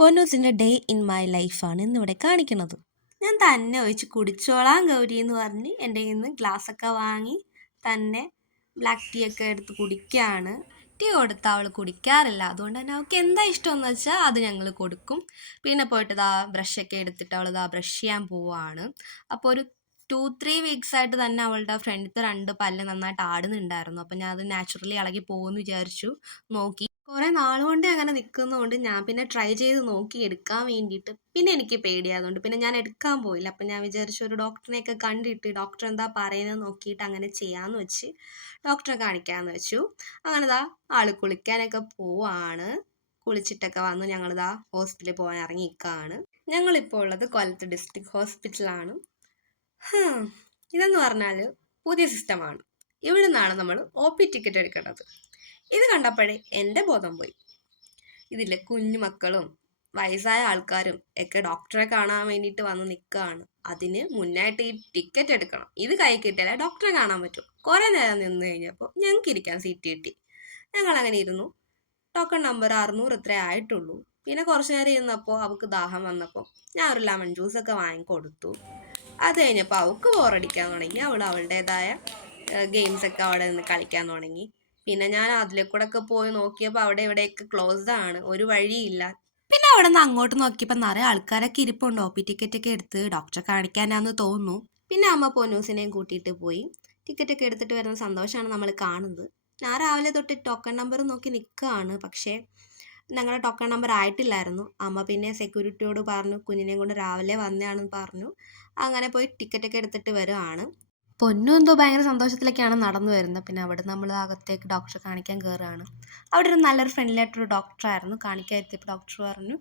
പൊന്നൂസിൻ്റെ day in my ലൈഫാണ് ഇന്നിവിടെ കാണിക്കുന്നത്. ഞാൻ തന്നെ ഒഴിച്ച് കുടിച്ചോളാം ഗൗരി എന്ന് പറഞ്ഞ് എൻ്റെ കയ്യിൽ നിന്ന് ഗ്ലാസ്സൊക്കെ വാങ്ങി തന്നെ ബ്ലാക്ക് ടീ ഒക്കെ എടുത്ത് കുടിക്കുകയാണ്. ടീ കൊടുത്താൽ അവൾ കുടിക്കാറില്ല, അതുകൊണ്ട് തന്നെ അവൾക്ക് എന്താ ഇഷ്ടമെന്ന് വെച്ചാൽ അത് ഞങ്ങൾ കൊടുക്കും. പിന്നെ പോയിട്ട് ബ്രഷൊക്കെ എടുത്തിട്ട് അവൾ ബ്രഷ് ചെയ്യാൻ പോവാണ്. അപ്പോൾ ഒരു 2-3 വീക്സ് ആയിട്ട് തന്നെ അവളുടെ ഫ്രണ്ടിലത്തെ 2 പല്ല് നന്നായിട്ട് ആടുന്നുണ്ടായിരുന്നു. അപ്പം ഞാൻ അത് നാച്ചുറലി ഇളകി പോകുമെന്ന് വിചാരിച്ചു. നോക്കി കുറേ നാളുകൊണ്ടേ അങ്ങനെ നിൽക്കുന്നതുകൊണ്ട് ഞാൻ പിന്നെ ട്രൈ ചെയ്ത് നോക്കി എടുക്കാൻ വേണ്ടിയിട്ട്. പിന്നെ എനിക്ക് പേടിയായതുകൊണ്ട് പിന്നെ ഞാൻ എടുക്കാൻ പോയില്ല. അപ്പം ഞാൻ വിചാരിച്ചു ഒരു ഡോക്ടറിനെയൊക്കെ കണ്ടിട്ട് ഡോക്ടർ എന്താ പറയുന്നത് നോക്കിയിട്ട് അങ്ങനെ ചെയ്യാമെന്ന് വെച്ച് ഡോക്ടറെ കാണിക്കാമെന്ന് വെച്ചു. അങ്ങനെ ആൾ കുളിക്കാനൊക്കെ പോവാണ്. കുളിച്ചിട്ടൊക്കെ വന്ന് ഞങ്ങളിതാ ഹോസ്പിറ്റലിൽ പോകാൻ ഇറങ്ങി നിൽക്കുകയാണ്. ഞങ്ങളിപ്പോൾ ഉള്ളത് കൊല്ലത്ത് ഡിസ്ട്രിക്ട് ഹോസ്പിറ്റലാണ്. ഇതെന്ന് പറഞ്ഞാൽ പുതിയ സിസ്റ്റമാണ്. ഇവിടെ നിന്നാണ് നമ്മൾ OP ടിക്കറ്റ് എടുക്കേണ്ടത്. ഇത് കണ്ടപ്പോഴേ എൻ്റെ ബോധം പോയി. ഇതിൽ കുഞ്ഞു മക്കളും വയസ്സായ ആൾക്കാരും ഒക്കെ ഡോക്ടറെ കാണാൻ വേണ്ടിയിട്ട് വന്ന് നിൽക്കുകയാണ്. അതിന് മുന്നായിട്ട് ഈ ടിക്കറ്റ് എടുക്കണം. ഇത് കൈ കിട്ടിയാലേ ഡോക്ടറെ കാണാൻ പറ്റും. കുറേ നേരം നിന്ന് കഴിഞ്ഞപ്പോൾ ഞങ്ങൾക്ക് ഇരിക്കാൻ സീറ്റ് കിട്ടി. ഞങ്ങളങ്ങനെ ഇരുന്നു. ടോക്കൺ നമ്പർ 600 ഇത്രേ ആയിട്ടുള്ളൂ. പിന്നെ കുറച്ച് നേരം ഇരുന്നപ്പോൾ അവൾക്ക് ദാഹം വന്നപ്പോൾ ഞാൻ ഒരു ലെമൺ ജ്യൂസൊക്കെ വാങ്ങിക്കൊടുത്തു. അത് കഴിഞ്ഞപ്പോൾ അവൾക്ക് ബോറടിക്കാൻ തുടങ്ങി. അവൾ അവളുടേതായ ഗെയിംസൊക്കെ അവിടെ നിന്ന് കളിക്കാൻ തുടങ്ങി. പിന്നെ ഞാൻ അതിലെ കൂടെ ഒക്കെ പോയി നോക്കിയപ്പോൾ അവിടെ ഇവിടെയൊക്കെ ക്ലോസ്ഡ് ആണ്, ഒരു വഴിയില്ല. പിന്നെ അവിടെ നിന്ന് അങ്ങോട്ട് നോക്കിയപ്പോൾ നിറയെ ആൾക്കാരൊക്കെ ഇരിപ്പുണ്ട്. OP ടിക്കറ്റ് ഒക്കെ എടുത്ത് ഡോക്ടറെ കാണിക്കാനാന്ന് തോന്നുന്നു. പിന്നെ അമ്മ പൊന്നൂസിനെയും കൂട്ടിയിട്ട് പോയി. ടിക്കറ്റ് ഒക്കെ എടുത്തിട്ട് വരുന്ന സന്തോഷമാണ് നമ്മൾ കാണുന്നത്. ഞാൻ രാവിലെ തൊട്ട് ടോക്കൺ നമ്പർ നോക്കി നിൽക്കുകയാണ്. പക്ഷേ ഞങ്ങളുടെ ടോക്കൺ നമ്പർ ആയിട്ടില്ലായിരുന്നു. അമ്മ പിന്നെ സെക്യൂരിറ്റിയോട് പറഞ്ഞു കുഞ്ഞിനെയും കൊണ്ട് രാവിലെ വന്നതാണെന്ന് പറഞ്ഞു. അങ്ങനെ പോയി ടിക്കറ്റൊക്കെ എടുത്തിട്ട് വരുവാണ്. പൊന്നു എന്തോ ഭയങ്കര സന്തോഷത്തിലൊക്കെയാണ് നടന്നു വരുന്നത്. പിന്നെ അവിടെ നമ്മൾ അകത്തേക്ക് ഡോക്ടറെ കാണിക്കാൻ കയറുകയാണ്. അവിടെ ഒരു നല്ലൊരു ഫ്രണ്ട്ലി ആയിട്ടൊരു ഡോക്ടറായിരുന്നു. കാണിക്കാൻ എത്തിയപ്പോൾ ഡോക്ടർ പറഞ്ഞു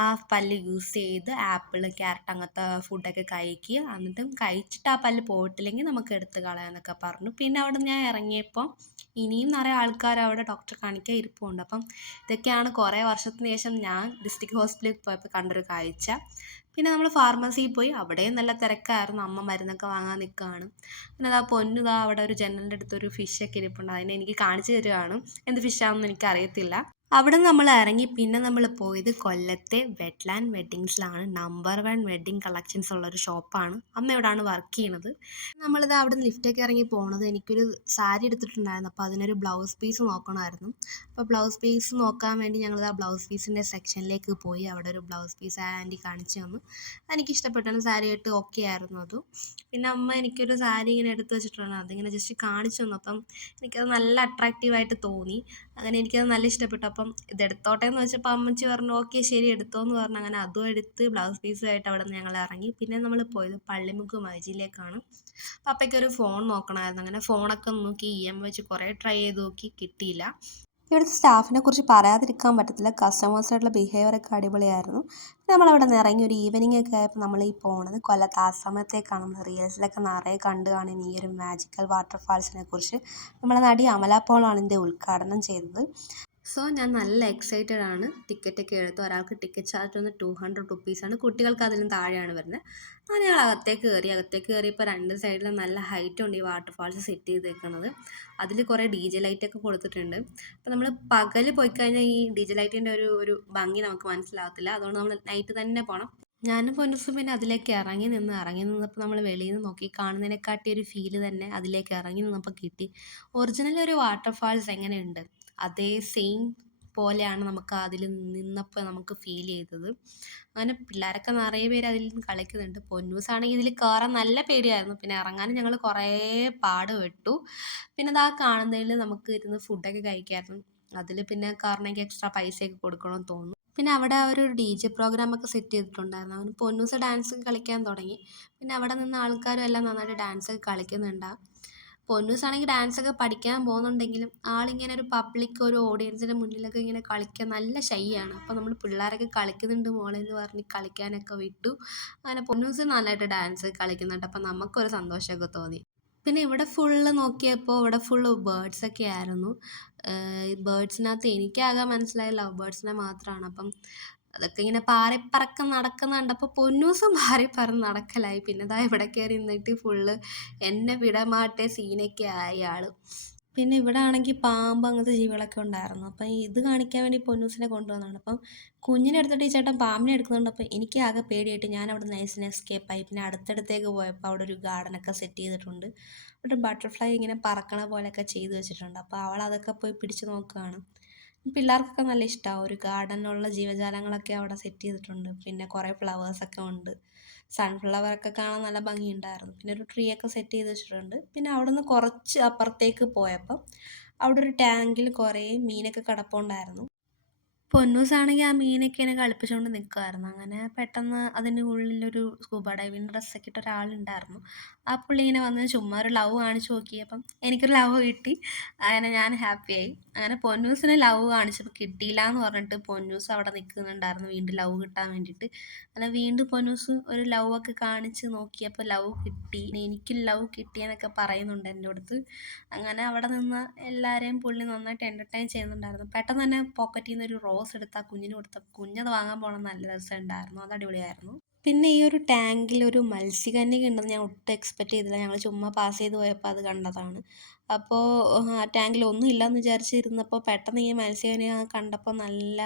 ആ പല്ല് യൂസ് ചെയ്ത് ആപ്പിൾ, ക്യാരറ്റ് അങ്ങനത്തെ ഫുഡൊക്കെ കഴിക്കുക, എന്നിട്ടും കഴിച്ചിട്ട് ആ പല്ല് പോയിട്ടില്ലെങ്കിൽ നമുക്ക് എടുത്ത് കളയാമെന്നൊക്കെ പറഞ്ഞു. പിന്നെ അവിടെ ഞാൻ ഇറങ്ങിയപ്പോൾ ഇനിയും നിറയെ ആൾക്കാർ അവിടെ ഡോക്ടറെ കാണിക്കാൻ ഇരിപ്പുണ്ട്. അപ്പം ഇതൊക്കെയാണ് കുറേ വർഷത്തിന് ശേഷം ഞാൻ ഡിസ്ട്രിക്ട് ഹോസ്പിറ്റലിൽ പോയപ്പോൾ കണ്ടൊരു കാഴ്ച. പിന്നെ നമ്മൾ ഫാർമസിയിൽ പോയി. അവിടെയും നല്ല തിരക്കായിരുന്നു. അമ്മ മരുന്നൊക്കെ വാങ്ങാൻ നിൽക്കുകയാണ്. പിന്നെ പൊന്നു അവിടെ ഒരു ജനലിൻ്റെ അടുത്തൊരു ഫിഷൊക്കെ ഇരിപ്പുണ്ട്. അതിനെ എനിക്ക് കാണിച്ചു തരികയാണ്. എന്ത് ഫിഷാണെന്ന് എനിക്കറിയത്തില്ല. അവിടെ നിന്ന് നമ്മൾ ഇറങ്ങി. പിന്നെ നമ്മൾ പോയത് കൊല്ലത്തെ വെറ്റ്ലാൻഡ് വെഡ്ഡിങ്സിലാണ്. നമ്പർ 1 വെഡ്ഡിങ് കളക്ഷൻസ് ഉള്ളൊരു ഷോപ്പാണ്. അമ്മ ഇവിടെയാണ് വർക്ക് ചെയ്യണത്. നമ്മളിത് അവിടെ നിന്ന് ലിഫ്റ്റൊക്കെ ഇറങ്ങി പോണത്. എനിക്കൊരു സാരി എടുത്തിട്ടുണ്ടായിരുന്നു. അപ്പോൾ അതിനൊരു ബ്ലൗസ് പീസ് നോക്കണമായിരുന്നു. അപ്പോൾ ബ്ലൗസ് പീസ് നോക്കാൻ വേണ്ടി ഞങ്ങൾ ആ ബ്ലൗസ് പീസിൻ്റെ സെക്ഷനിലേക്ക് പോയി. അവിടെ ഒരു ബ്ലൗസ് പീസ് ആൻറ്റി കാണിച്ചു തന്നു. എനിക്ക് ഇഷ്ടപ്പെട്ടാണ്. സാരി ആയിട്ട് ഓക്കെ ആയിരുന്നു അതും. പിന്നെ അമ്മ എനിക്കൊരു സാരി ഇങ്ങനെ എടുത്ത് വെച്ചിട്ടുണ്ട്. അതിങ്ങനെ ജസ്റ്റ് കാണിച്ചു തന്നു. അപ്പം എനിക്കത് നല്ല അട്രാക്റ്റീവായിട്ട് തോന്നി. അങ്ങനെ എനിക്കത് നല്ല ഇഷ്ടപ്പെട്ടു. അപ്പം ഇതെടുത്തോട്ടെ എന്ന് വെച്ചപ്പോൾ അമ്മച്ചി പറഞ്ഞു ഓക്കെ ശരി എടുത്തോ എന്ന് പറഞ്ഞു. അങ്ങനെ അതും എടുത്ത് ബ്ലൗസ് പീസുമായിട്ട് അവിടെ നിന്ന് ഞങ്ങൾ ഇറങ്ങി. പിന്നെ നമ്മൾ പോയത് പള്ളിമുക്ക് മൈജിയിലേക്കാണ്. പപ്പയ്ക്കൊരു ഫോൺ നോക്കണമായിരുന്നു. അങ്ങനെ ഫോണൊക്കെ നോക്കി വെച്ച് കുറേ ട്രൈ ചെയ്ത് നോക്കി, കിട്ടിയില്ല. ഇവിടുത്തെ സ്റ്റാഫിനെ കുറിച്ച് പറയാതിരിക്കാൻ പറ്റത്തില്ല. കസ്റ്റമേഴ്സായിട്ടുള്ള ബിഹേവിയറൊക്കെ അടിപൊളിയായിരുന്നു. നമ്മളവിടെ നിന്ന് ഇറങ്ങി ഒരു ഈവനിങ് ഒക്കെ ആയപ്പോൾ നമ്മൾ ഈ പോണത് കൊല്ലത്ത് ആശ്രമത്തേക്കാണ്. നമ്മൾ റീൽസിലൊക്കെ നിറയെ കണ്ടു കാണും ഈ ഒരു മാജിക്കൽ വാട്ടർഫാൾസിനെ കുറിച്ച്. നമ്മളെ നടി അമല പോളാണ് ഇതിൻ്റെ ഉദ്ഘാടനം ചെയ്തത്. സോ ഞാൻ നല്ല എക്സൈറ്റഡ് ആണ്. ടിക്കറ്റൊക്കെ എടുത്തു. ഒരാൾക്ക് ടിക്കറ്റ് ചാർജ് വന്ന് 200 റുപ്പീസാണ്. കുട്ടികൾക്ക് അതിലും താഴെയാണ് വരുന്നത്. അങ്ങനെ ഞങ്ങൾ അകത്തേക്ക് കയറിയപ്പോൾ 2 സൈഡിലും നല്ല ഹൈറ്റ് ഉണ്ട് ഈ വാട്ടർഫാൾസ് സെറ്റ് ചെയ്തേക്കുന്നത്. അതിൽ കുറേ DJ ലൈറ്റൊക്കെ കൊടുത്തിട്ടുണ്ട്. അപ്പോൾ നമ്മൾ പകൽ പോയി കഴിഞ്ഞാൽ ഈ DJ ലൈറ്റിൻ്റെ ഒരു ഭംഗി നമുക്ക് മനസ്സിലാകത്തില്ല. അതുകൊണ്ട് നമ്മൾ നൈറ്റ് തന്നെ പോകണം. ഞാനും പൊന്നൂസും പിന്നെ അതിലേക്ക് ഇറങ്ങി നിന്നപ്പോൾ നമ്മൾ വെളിയിൽ നിന്ന് നോക്കി കാണുന്നതിനെക്കാട്ടി ഒരു ഫീല് തന്നെ അതിലേക്ക് ഇറങ്ങി നിന്നപ്പോൾ കിട്ടി. ഒറിജിനൽ ഒരു വാട്ടർഫാൾസ് എങ്ങനെയുണ്ട് അതേ സെയിം പോലെയാണ് നമുക്ക് അതിൽ നിന്നപ്പോൾ നമുക്ക് ഫീൽ ചെയ്തത്. അങ്ങനെ പിള്ളേരൊക്കെ നിറയെ പേര് അതിൽ നിന്ന് കളിക്കുന്നുണ്ട്. പൊന്നൂസാണെങ്കിൽ ഇതിൽ കയറാൻ നല്ല പേടിയായിരുന്നു. പിന്നെ ഇറങ്ങാനും ഞങ്ങൾ കുറേ പാടുപെട്ടു. പിന്നെ കാണുന്നതിൽ നമുക്ക് ഇരുന്ന് ഫുഡൊക്കെ കഴിക്കാമായിരുന്നു. അതിൽ പിന്നെ കയറണമെങ്കിൽ എക്സ്ട്രാ പൈസയൊക്കെ കൊടുക്കണമെന്ന് തോന്നുന്നു. പിന്നെ അവിടെ ഒരു DJ പ്രോഗ്രാമൊക്കെ സെറ്റ് ചെയ്തിട്ടുണ്ടായിരുന്നു. അവന് പൊന്നൂസ് ഡാൻസ് കളിക്കാൻ തുടങ്ങി. പിന്നെ അവിടെ നിന്ന് ആൾക്കാരും എല്ലാം നന്നായിട്ട് ഡാൻസൊക്കെ കളിക്കുന്നുണ്ട്. പൊന്നൂസാണെങ്കിൽ ഡാൻസൊക്കെ പഠിക്കാൻ പോകുന്നുണ്ടെങ്കിലും ആളിങ്ങനെ ഒരു പബ്ലിക് ഒരു ഓഡിയൻസിൻ്റെ മുന്നിലൊക്കെ ഇങ്ങനെ കളിക്കാൻ നല്ല ഷൈ ആണ്. അപ്പോൾ നമ്മൾ പിള്ളേരൊക്കെ കളിക്കുന്നുണ്ട് മോളെ എന്ന് പറഞ്ഞ് കളിക്കാനൊക്കെ വിട്ടു. അങ്ങനെ പൊന്നൂസ് നല്ലതായിട്ട് ഡാൻസ് കളിക്കുന്നുണ്ട്. അപ്പം നമുക്കൊരു സന്തോഷമൊക്കെ തോന്നി. പിന്നെ ഇവിടെ ഫുള്ള് നോക്കിയപ്പോൾ ഇവിടെ ഫുള്ള് ബേർഡ്സൊക്കെ ആയിരുന്നു. ഈ ബേർഡ്സിനകത്ത് എനിക്കാകെ മനസ്സിലായ ലവ് ബേർഡ്സിനെ മാത്രമാണ്. അപ്പം അതൊക്കെ ഇങ്ങനെ പാറിപ്പറക്കം നടക്കുന്ന കണ്ടപ്പോൾ പൊന്നൂസും പാറിപ്പറന്ന് നടക്കലായി. പിന്നെ ഇവിടെ കയറി നിന്നിട്ട് ഫുള്ള് എന്നെ വിടമാട്ടെ സീനൊക്കെ ആയി ആൾ. പിന്നെ ഇവിടെ ആണെങ്കിൽ പാമ്പ് അങ്ങനത്തെ ജീവികളൊക്കെ ഉണ്ടായിരുന്നു. അപ്പം ഇത് കാണിക്കാൻ വേണ്ടി പൊന്നൂസിനെ കൊണ്ടുവന്നതാണ്. അപ്പം കുഞ്ഞിനെ എടുത്തിട്ട് ഈ ചേട്ടൻ പാമ്പിനെ എടുക്കുന്നുണ്ട്. അപ്പം എനിക്ക് ആകെ പേടിയായിട്ട് ഞാൻ അവിടെ നൈസിന് എസ്കേപ്പായി. പിന്നെ അടുത്തടുത്തേക്ക് പോയപ്പോൾ അവിടെ ഒരു ഗാർഡനൊക്കെ സെറ്റ് ചെയ്തിട്ടുണ്ട്. ഒരു ബട്ടർഫ്ലൈ ഇങ്ങനെ പറക്കണ പോലെയൊക്കെ ചെയ്തു വെച്ചിട്ടുണ്ട്. അപ്പോൾ അവൾ അതൊക്കെ പോയി പിടിച്ച് നോക്കുകയാണ്. പിള്ളേർക്കൊക്കെ നല്ല ഇഷ്ടമാവും. ഒരു ഗാർഡനിലുള്ള ജീവജാലങ്ങളൊക്കെ അവിടെ സെറ്റ് ചെയ്തിട്ടുണ്ട്. പിന്നെ കുറേ ഫ്ലവേഴ്സൊക്കെ ഉണ്ട്. സൺഫ്ലവറൊക്കെ കാണാൻ നല്ല ഭംഗിയുണ്ടായിരുന്നു. പിന്നെ ഒരു ട്രീ ഒക്കെ സെറ്റ് ചെയ്ത് വെച്ചിട്ടുണ്ട്. പിന്നെ അവിടുന്ന് കുറച്ച് അപ്പുറത്തേക്ക് പോയപ്പം അവിടെ ഒരു ടാങ്കിൽ കുറേ മീനൊക്കെ കിടപ്പുണ്ടായിരുന്നു. പൊന്നൂസാണെങ്കിൽ ആ മീനൊക്കെ ഇങ്ങനെ കളിപ്പിച്ചുകൊണ്ട് നിൽക്കുമായിരുന്നു. അങ്ങനെ പെട്ടെന്ന് അതിൻ്റെ ഉള്ളിലൊരു സ്കൂബ ഡൈവിങ് ഡ്രസ്സൊക്കെ ഇട്ട ഒരാളുണ്ടായിരുന്നു. ആ പുള്ളി ഇങ്ങനെ വന്ന് ചുമ്മാ ഒരു ലവ് കാണിച്ച് നോക്കിയപ്പം എനിക്കൊരു ലവ് കിട്ടി. അങ്ങനെ ഞാൻ ഹാപ്പിയായി. അങ്ങനെ പൊന്നൂസിന് ലവ് കാണിച്ചപ്പോൾ കിട്ടിയില്ല എന്ന് പറഞ്ഞിട്ട് പൊന്നൂസ് അവിടെ നിൽക്കുന്നുണ്ടായിരുന്നു വീണ്ടും ലവ് കിട്ടാൻ വേണ്ടിയിട്ട്. അങ്ങനെ വീണ്ടും പൊന്നൂസ് ഒരു ലവ് ഒക്കെ കാണിച്ച് നോക്കിയപ്പോൾ ലവ് കിട്ടി. എനിക്കും ലവ് കിട്ടിയെന്നൊക്കെ പറയുന്നുണ്ട് എൻ്റെ അടുത്ത്. അങ്ങനെ അവിടെ നിന്ന് എല്ലാവരെയും പുള്ളി നന്നായിട്ട് എൻ്റർടൈൻ ചെയ്യുന്നുണ്ടായിരുന്നു. പെട്ടെന്ന് തന്നെ പോക്കറ്റിൽ നിന്ന് ഒരു റോസ് എടുത്ത് ആ കുഞ്ഞിന് കൊടുത്തപ്പോൾ കുഞ്ഞത് വാങ്ങാൻ പോകണം നല്ല രസമുണ്ടായിരുന്നു. അത് അടിപൊളിയായിരുന്നു. പിന്നെ ഈ ഒരു ടാങ്കിൽ ഒരു മത്സ്യകന്യക ഉണ്ടെന്ന് ഞാൻ ഒട്ടും എക്സ്പെക്റ്റ് ചെയ്തില്ല. ഞങ്ങൾ ചുമ്മാ പാസ് ചെയ്ത് പോയപ്പോൾ അത് കണ്ടതാണ്. അപ്പോൾ ആ ടാങ്കിൽ ഒന്നും ഇല്ലയെന്ന് വിചാരിച്ചിരുന്നപ്പോൾ പെട്ടെന്ന് ഈ മത്സ്യകന്യക കണ്ടപ്പോൾ നല്ല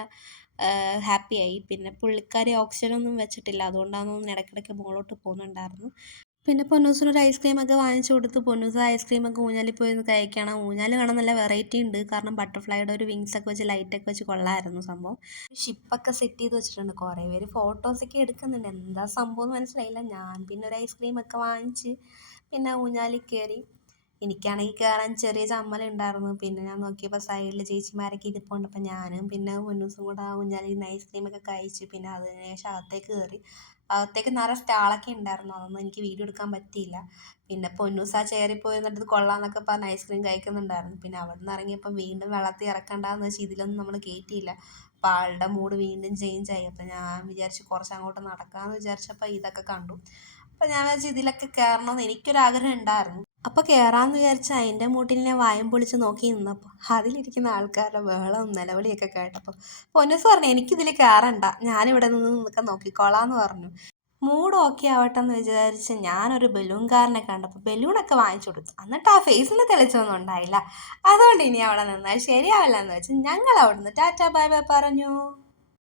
ഹാപ്പിയായി. പിന്നെ പുള്ളിക്കാരി ഓക്സിജനൊന്നും വെച്ചിട്ടില്ല. അതുകൊണ്ടാണെന്ന് തോന്നുന്നു ഇടയ്ക്കിടയ്ക്ക് മുകളിലോട്ട് പോകുന്നുണ്ടായിരുന്നു. പിന്നെ പൊന്നൂസിനൊരു ഐസ്ക്രീമൊക്കെ വാങ്ങിച്ചു കൊടുത്ത് പൊന്നൂസ് ഐസ്ക്രീമൊക്കെ ഊഞ്ഞാലിൽ പോയി ഒന്ന് കഴിക്കണം. ഊഞ്ഞാൽ കാണാൻ നല്ല വെറൈറ്റി ഉണ്ട്. കാരണം ബട്ടർഫ്ലൈയുടെ ഒരു വിങ്സൊക്കെ വെച്ച് ലൈറ്റൊക്കെ വെച്ച് കൊള്ളായിരുന്നു സംഭവം. ഷിപ്പൊക്കെ സെറ്റ് ചെയ്ത് വെച്ചിട്ടുണ്ട്. കുറേ പേര് ഫോട്ടോസൊക്കെ എടുക്കുന്നുണ്ട്. എന്താ സംഭവം എന്ന് മനസ്സിലായില്ല. ഞാൻ പിന്നെ ഒരു ഐസ്ക്രീമൊക്കെ വാങ്ങിച്ച് പിന്നെ ഊഞ്ഞാലിൽ കയറി. എനിക്കാണെങ്കിൽ കയറാൻ ചെറിയ ചമ്മലുണ്ടായിരുന്നു. പിന്നെ ഞാൻ നോക്കിയപ്പോൾ സൈഡിൽ ചേച്ചിമാരൊക്കെ ഇരിപ്പുണ്ട്. അപ്പം ഞാനും പിന്നെ പൊന്നൂസും കൂടെ ആ ഊഞ്ഞാലിൽ നിന്ന് ഐസ്ക്രീമൊക്കെ കഴിച്ച് പിന്നെ അതിന് ശേഷം അകത്തേക്ക് കയറി. അകത്തേക്ക് നിറയെ സ്റ്റാളൊക്കെ ഉണ്ടായിരുന്നു. അതൊന്നും എനിക്ക് വീഡിയോ എടുക്കാൻ പറ്റിയില്ല. പിന്നെ പൊന്നൂസ് ആ ചെയറിൽ പോയി നിന്നിട്ട് ഇത് കൊള്ളാമെന്നൊക്കെ പറഞ്ഞ് ഐസ്ക്രീം കഴിക്കുന്നുണ്ടായിരുന്നു. പിന്നെ അവിടെ നിന്ന് ഇറങ്ങിയപ്പോൾ വീണ്ടും വെള്ളത്തിൽ ഇറക്കണ്ടെന്ന് വെച്ച് ഇതിലൊന്നും നമ്മൾ കയറ്റിയില്ല. അപ്പോൾ ആളുടെ മൂഡ് വീണ്ടും ചേഞ്ചായി. അപ്പം ഞാൻ വിചാരിച്ചു കുറച്ച് അങ്ങോട്ട് നടക്കാമെന്ന് വിചാരിച്ചപ്പോൾ ഇതൊക്കെ കണ്ടു. അപ്പം ഞാൻ വിചാരിച്ചു ഇതിലൊക്കെ കയറണമെന്ന് എനിക്കൊരാഗ്രഹം ഉണ്ടായിരുന്നു. അപ്പോൾ കയറാമെന്ന് വിചാരിച്ച് അതിൻ്റെ മൂട്ടിൽ ഞാൻ വായും പൊളിച്ച് നോക്കി നിന്നപ്പോൾ അതിലിരിക്കുന്ന ആൾക്കാരുടെ ബഹളവും നിലവിളിയൊക്കെ കേട്ടപ്പോൾ പൊന്നൂസ് പറഞ്ഞു എനിക്കിതിൽ കയറണ്ട, ഞാനിവിടെ നിന്ന് നിൽക്കാൻ നോക്കിക്കോളാം എന്ന് പറഞ്ഞു. മൂഡ് ഓക്കെ ആവട്ടെ എന്ന് വിചാരിച്ച് ഞാനൊരു ബലൂൺകാരനെ കണ്ടപ്പോൾ ബലൂണൊക്കെ വാങ്ങിച്ചു കൊടുത്തു. എന്നിട്ട് ആ ഫേസിൽ തെളിച്ചൊന്നും ഉണ്ടായില്ല. അതുകൊണ്ട് ഇനി അവിടെ നിന്നാൽ ശരിയാവില്ല എന്ന് വെച്ച് ഞങ്ങൾ അവിടുന്ന് ടാറ്റാ ബൈ ബൈ പറഞ്ഞു.